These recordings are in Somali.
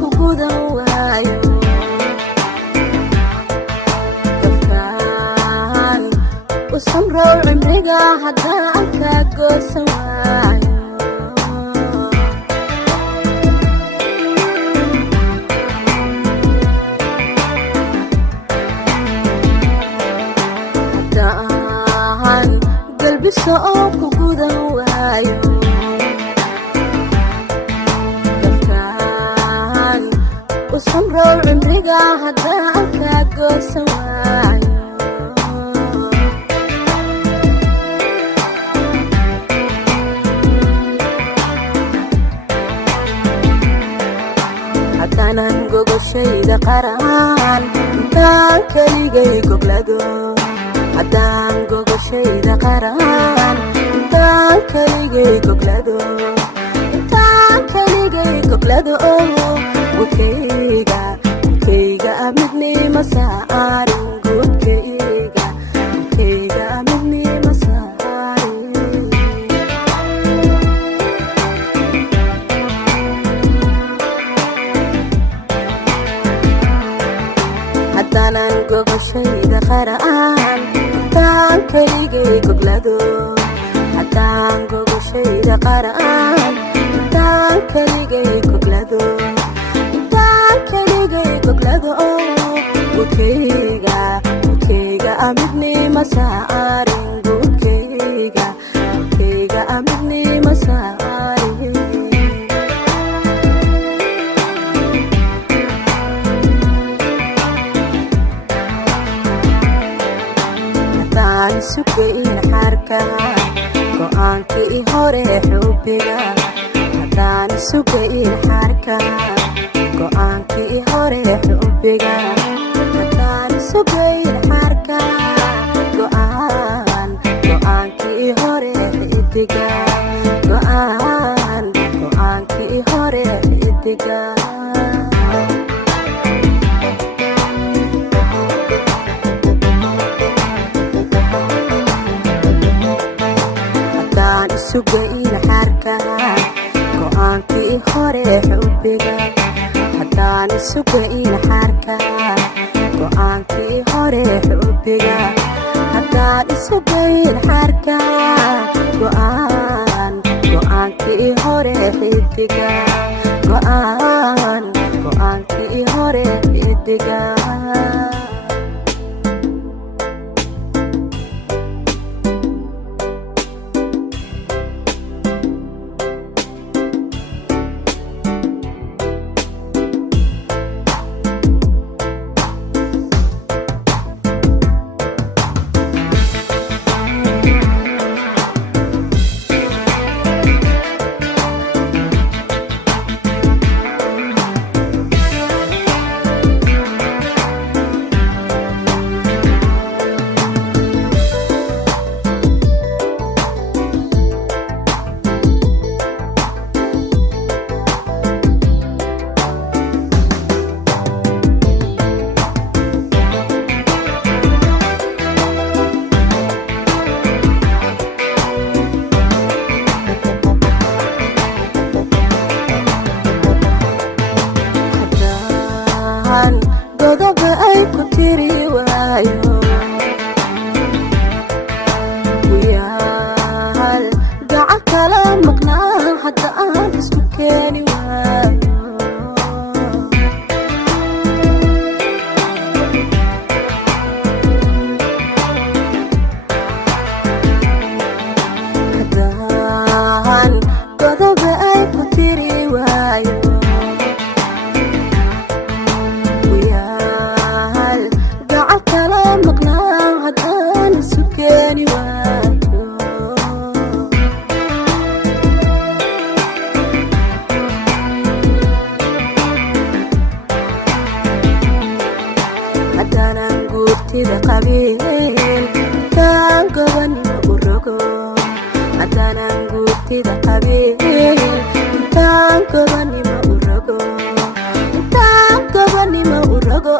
kugudan waayo kafkaan u samrow cimriga haddaan ka goosan waayo haddaan galbiso oo kugudan waayo وصمرو عمريقا هداك قوسواي هدانا نقوقو الشيدة قران هدان كليقي قبلدو هدان نقوقو الشيدة قران هدان كليقي قبلدو هدان كليقي قبلدو وكيغا أمدني مساري وكيغا أمدني مساري هدانا نقوغ الشيدة قرآن هدان كليغي قبلدو هدان نقوغ الشيدة قرآن هدان كليغي قبلدو وكيغا أمدني مساري وكيغا أمدني مساري هدان سكين حركة قوانكي هوري حبيغا هدان سكين حركة قوانكي هوري حبيغا هدان سكين حركة قوانكي هوري حبيغا قوانكي هوري حبيغا هدان سكين حركة قوانكي هوري حبيغا هدان سكين حركة قوانكي هوري حبيغا هدان سكين حركة قوانكي هوري حبيغا قوانكي هوري حبيغا godob ay ku tiri waayo wiyaal gacan kala maqnaan hadda aan isku keeni waayo haddaan godob ay ku tiri waayo هدانا نقوتيدا قبيل كان قبني مقرقو هدانا نقوتيدا قبيل كان قبني مقرقو كان قبني مقرقو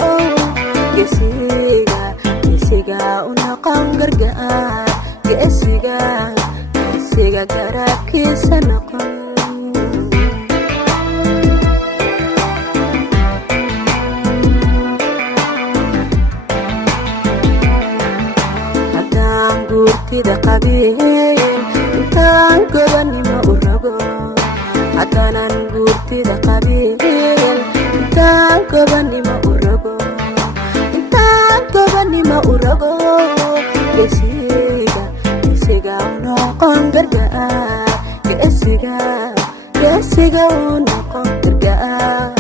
يسيغا ونقام قرقان يسيغا قراكي سنقن qabiil intaan gobannimo u rogo haddaanan guurtida qabiil intaan gobannimo u rogo intaan gobannimo u rogo geesiga u noqon gargaar geesiga u noqon gargaar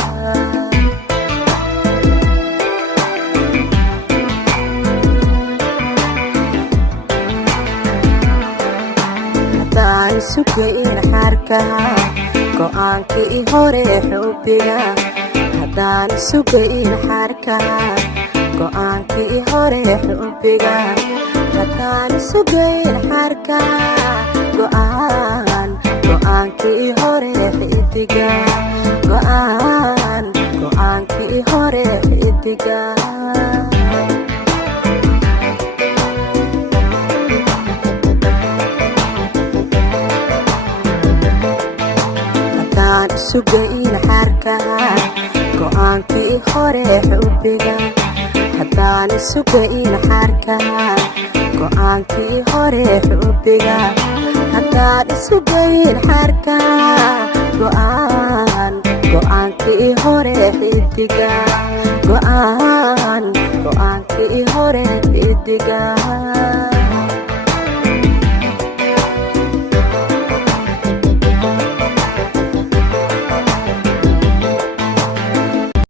haddaan sugayn xarkaha go'aankii hore xubbiga haddaan sugayn xarkaha go'aankii hore xubbiga haddaan sugayn xarkaha go'aankii hore xidiga go'aankii hore xidiga haddaan sugayn xarkaha go'aankii hore xubbiga haddaan sugayn xarkaha go'aankii hore xubbiga haddaan sugayn xarkaha go'aankii hore xidiga go'aankii hore xidiga